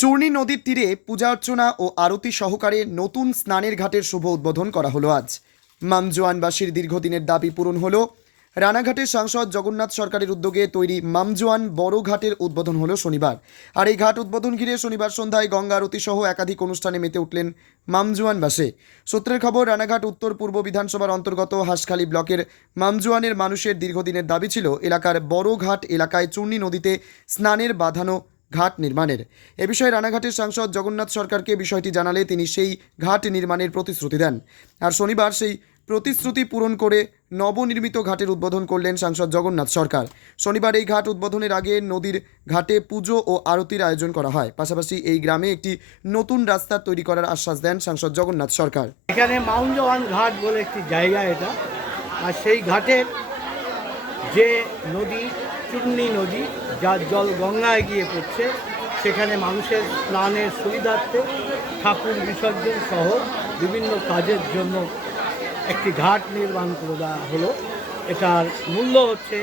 চূর্ণী নদীর তীরে পূজা অর্চনা ও আরতি সহকারে নতুন স্নানের ঘাটের শুভ উদ্বোধন করা হলো আজ। মামজোয়ানবাসীর দীর্ঘদিনের দাবি পূরণ হলো। রানাঘাটের সাংসদ জগন্নাথ সরকারের উদ্যোগে তৈরি মামজোয়ান বড় ঘাটের উদ্বোধন হলো শনিবার। আর এই ঘাট উদ্বোধন ঘিরে শনিবার সন্ধ্যায় গঙ্গা আরতি সহ একাধিক অনুষ্ঠানে মেতে উঠলেন মামজোয়ানবাসী। সূত্রের খবর, রানাঘাট উত্তর পূর্ব বিধানসভার অন্তর্গত হাঁসখালী ব্লকের মামজোয়ানের মানুষের দীর্ঘদিনের দাবি ছিল এলাকার বড় ঘাট এলাকায় চূর্ণী নদীতে স্নানের বাঁধানো ঘাট নির্মাণের। এ বিষয়ে রানাঘাটের সাংসদ জগন্নাথ সরকারকে বিষয়টি জানালে তিনি সেই ঘাট নির্মাণের প্রতিশ্রুতি দেন। আর শনিবার সেই প্রতিশ্রুতি পূরণ করে নবনির্মিত ঘাটের উদ্বোধন করলেন সাংসদ জগন্নাথ সরকার। শনিবার এই ঘাট উদ্বোধনের আগে নদীর ঘাটে পুজো ও আরতির আয়োজন করা হয়। পাশাপাশি এই গ্রামে একটি নতুন রাস্তা তৈরি করার আশ্বাস দেন সাংসদ জগন্নাথ সরকার। এখানে মামজোয়ান ঘাট বলে একটি জায়গা এটা, আর সেই ঘাটের যে নদী চূর্ণী নদী, যার জল গঙ্গায় গিয়ে পড়ছে, সেখানে মানুষের স্নানের সুবিধার্থে ঠাকুর বিসর্জন সহ বিভিন্ন কাজের জন্য একটি ঘাট নির্মাণ করে দেওয়া হলো। এটার মূল্য হচ্ছে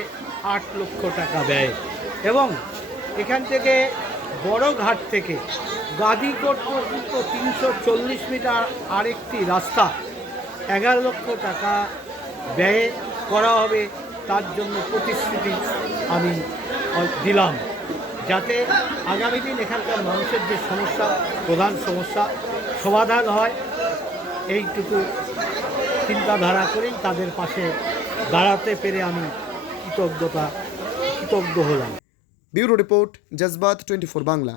8 লক্ষ টাকা ব্যয়, এবং এখান থেকে বড় ঘাট থেকে গাদিকোট পর্যন্ত 340 মিটার আরেকটি রাস্তা 11 লক্ষ টাকা ব্যয়ে করা হবে। তার জন্য প্রতিশ্রুতি আমি দিলাম, যাতে আগামী দিন এখানকার মানুষের যে সমস্যা, প্রধান সমস্যা সমাধান হয়। এইটুকু চিন্তাধারা করেই তাদের পাশে দাঁড়াতে পেরে আমি কৃতজ্ঞ হলাম। Bureau report, জজবাত 24 Bangla.